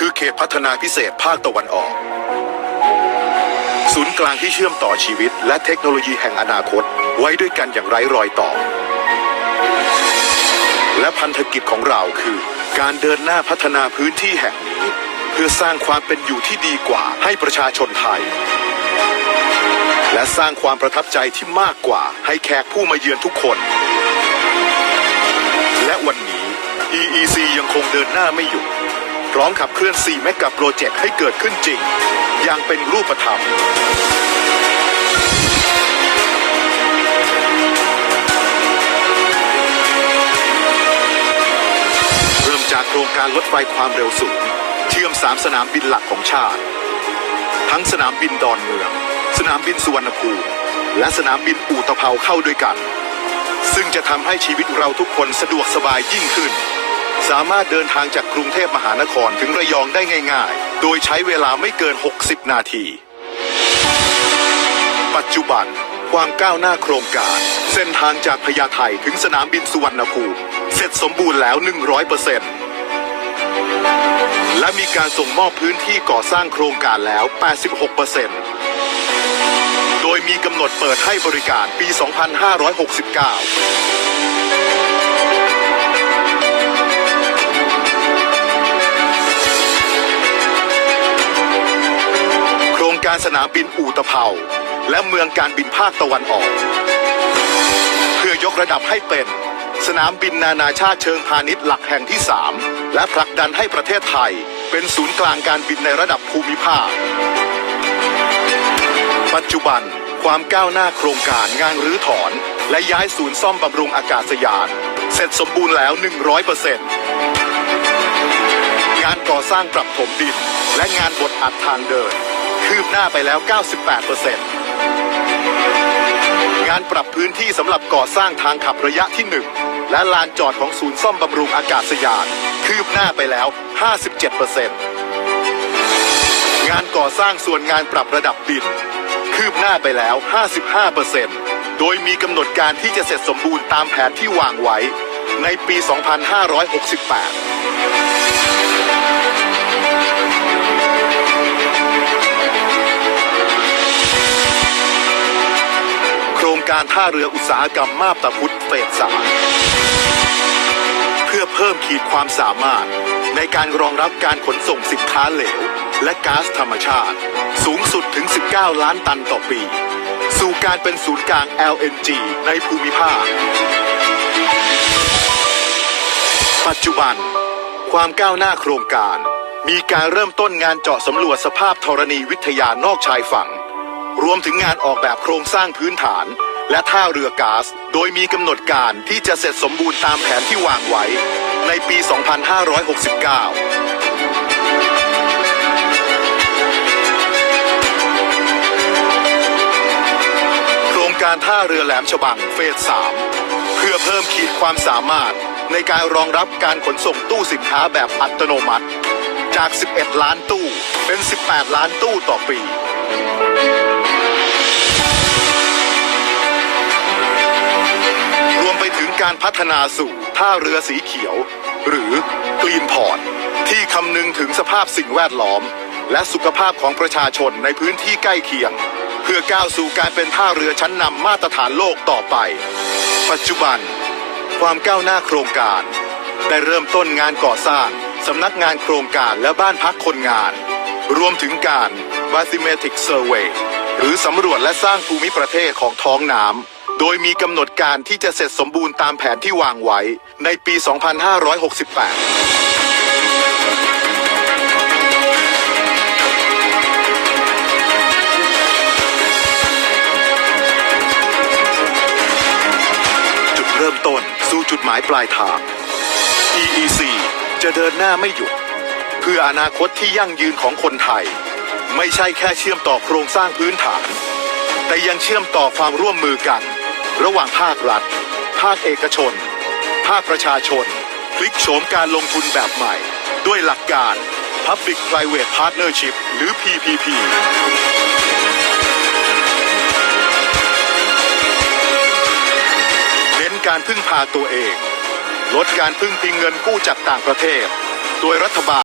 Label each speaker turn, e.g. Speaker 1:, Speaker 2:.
Speaker 1: คือเขตพัฒนาพิเศษภาคตะวันออก ศูนย์กลางที่เชื่อมต่อชีวิต และเทคโนโลยีแห่งอนาคต ไว้ด้วยกันอย่างไร้รอยต่อ และพันธกิจของเราคือ การเดินหน้าพัฒนาพื้นที่แห่งนี้ เพื่อสร้างความเป็นอยู่ที่ดีกว่าให้ประชาชนไทย และสร้างความประทับใจที่มากกว่าให้แขกผู้มาเยือนทุกคน และวันนี้ EEC ยังคงเดินหน้าไม่หยุด ร้อมขับเคลื่อน 4 เมกะโปรเจกต์ให้เกิดขึ้นจริง อย่างเป็นรูปธรรมเริ่มจากโครงการรถไฟความเร็วสูง เชื่อม3สนามบินหลักของชาติ ทั้งสนามบินดอนเมือง สนามบินสุวรรณภูมิและสนามบินอู่ตะเภาเข้าด้วยกัน ซึ่งจะทำให้ชีวิตเราทุกคนสะดวกสบายยิ่งขึ้น สามารถเดินทางจากกรุงเทพมหานครถึงระยองได้ง่าย ๆ โดยใช้เวลาไม่เกิน 60 นาที ปัจจุบันความก้าวหน้าโครงการ เส้นทางจากพญาไทถึงสนามบินสุวรรณภูมิเสร็จสมบูรณ์แล้ว 100%และมีการส่งมอบพื้นที่ก่อสร้างโครงการแล้ว 86%โดยมีกำหนดเปิดให้บริการปี 2569 การสนามบินอู่ตะเภาและเมืองการบินภาคตะวันออก เพื่อยกระดับให้เป็นสนามบินนานาชาติเชิงพาณิชย์หลักแห่งที่ 3 และผลักดันให้ประเทศไทย เป็นศูนย์กลางการบินในระดับภูมิภาค ปัจจุบันความก้าวหน้าโครงการงานรื้อถอน และย้ายศูนย์ซ่อมบำรุงอากาศยาน เสร็จสมบูรณ์แล้ว 100%งานก่อสร้างปรับถมดิน และงานบดอัดทางเดิน คืบหน้าไปแล้ว 98%งานปรับพื้นที่สำหรับก่อสร้างทางขับระยะที่ 1 และลานจอดของศูนย์ซ่อมบำรุงอากาศยาน คืบหน้าไปแล้ว 57%งานก่อสร้างส่วนงานปรับระดับดิน คืบหน้าไปแล้ว 55%โดยมีกำหนดการที่จะเสร็จสมบูรณ์ตามแผนที่วางไว้ในปี 2568 ท่าเรืออุตสาหกรรมมาบตาพุธเฟสสามเพื่อเพิ่มขีดความสามารถ ในการรองรับการขนส่งสินค้าเหลว และก๊าซธรรมชาติ สูงสุดถึง 19 ล้านตันต่อปี สู่การเป็นศูนย์กลาง LNG ในภูมิภาค ปัจจุบัน ความก้าวหน้าโครงการมีการเริ่มต้นงานเจาะสำรวจสภาพธรณีวิทยานอกชายฝั่ง รวมถึงงานออกแบบโครงสร้างพื้นฐาน และท่าเรือก๊าซโดยมีกำหนดการที่จะเสร็จสมบูรณ์ตามแผนที่วางไว้ในปี 2569โครงการท่าเรือแหลมฉบังเฟส 3 เพื่อเพิ่มขีดความสามารถในการรองรับการขนส่งตู้สินค้าแบบอัตโนมัติ จาก 11 ล้านตู้เป็น 18 ล้านตู้ต่อปี การพัฒนาสู่ท่าเรือสีเขียว หรือกรีนพอร์ตที่คำนึงถึงสภาพสิ่งแวดล้อม และสุขภาพของประชาชนในพื้นที่ใกล้เคียง เพื่อก้าวสู่การเป็นท่าเรือชั้นนำมาตรฐานโลกต่อไป ปัจจุบัน ความก้าวหน้าโครงการ ได้เริ่มต้นงานก่อสร้างสำนักงานโครงการและบ้านพักคนงาน รวมถึงการ Bathymetric Survey หรือสำรวจและสร้างภูมิประเทศของท้องน้ำโดยมีกำหนดการที่จะเสร็จสมบูรณ์ตามแผนที่วางไว้ในปี 2568จุดเริ่มต้นสู่จุดหมายปลายทาง EEC จะเดินหน้าไม่หยุด เพื่ออนาคตที่ยั่งยืนของคนไทย ไม่ใช่แค่เชื่อมต่อโครงสร้างพื้นฐาน แต่ยังเชื่อมต่อความร่วมมือกัน ระหว่างภาครัฐ ภาคเอกชน ภาคประชาชน พลิกโฉมการลงทุนแบบใหม่ ด้วยหลักการ Public Private Partnership หรือ PPP เน้นการพึ่งพาตัวเอง ลดการพึ่งพิงเงินกู้จากต่างประเทศ โดยรัฐบาล